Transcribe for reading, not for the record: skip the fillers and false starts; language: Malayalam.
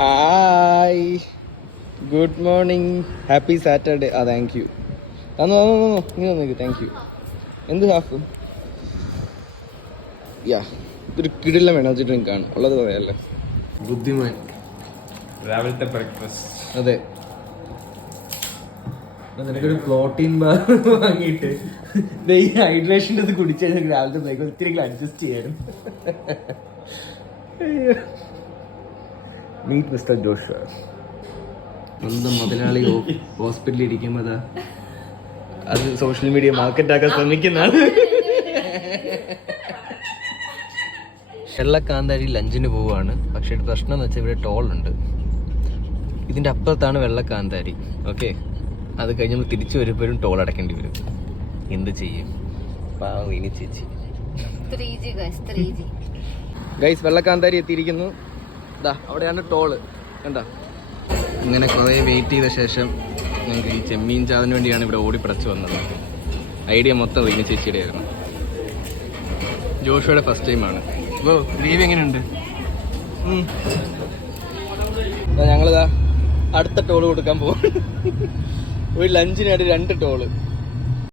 Hi, good morning, happy Saturday. Thank you. ഇങ്ങനെ നോക്കി, താങ്ക് യു. എന്ത് ഹാഫ്? ഇതൊരു കിടിലം എനർജി ഡ്രിങ്ക് ആണ്, ഉള്ളത് പറയാല്ലേ. ബുദ്ധിമാൻ രാവിലത്തെ ബ്രേക്ക്ഫാസ്റ്റ്. അതെ, നിനക്കൊരു പ്രോട്ടീൻ ബാർ വാങ്ങിയിട്ട് ഈ ഹൈഡ്രേഷൻ്റെ ഇത് കുടിച്ചു കഴിഞ്ഞാൽ രാവിലത്തെ ബ്രേക്ക്ഫാസ്റ്റ് ഇത്തിരി അഡ്ജസ്റ്റ് ചെയ്യാനും. Meet mister Josh. സ്വന്തം മുതലാളി ഹോസ്പിറ്റലിൽ ഇരിക്കുമ്പോൾ അത് സോഷ്യൽ മീഡിയ മാർക്കറ്റ് ആക്കാൻ ശ്രമിക്കുന്നതാണ്. വെള്ളക്കാന്താരി ലഞ്ചിന് പോവുകയാണ്. പക്ഷേ പ്രശ്നം എന്ന് വെച്ചാൽ ഇവിടെ ടോളുണ്ട്. ഇതിൻ്റെ അപ്പുറത്താണ് വെള്ളക്കാന്താരി. ഓക്കെ, അത് കഴിഞ്ഞ് നമ്മൾ തിരിച്ചു വരുമ്പോഴും ടോൾ അടയ്ക്കേണ്ടി വരും. എന്ത് ചെയ്യും? പാവം ഇനി ചേച്ചി. ഗൈസ്, വെള്ളക്കാന്താരി എത്തിയിരിക്കുന്നു. അവിടെയാണ് ടോള്, കണ്ട. ഇങ്ങനെ കുറേ വെയിറ്റ് ചെയ്ത ശേഷം ഞങ്ങൾക്ക് ഈ ചെമ്മീൻ ചാവിന് വേണ്ടിയാണ് ഇവിടെ ഓടിപ്പടച്ച് വന്നത്. ഐഡിയ മൊത്തം ഇനി ചേച്ചിയുടെ ആയിരുന്നു. ജോഷുവയുടെ ഫസ്റ്റ് ടൈമാണ്. അപ്പോൾ ദേവി എങ്ങനെയുണ്ട്? ഞങ്ങളിതാ അടുത്ത ടോള് കൊടുക്കാൻ പോകും. ഒരു ലഞ്ചിനായിട്ട് 2 ടോള്.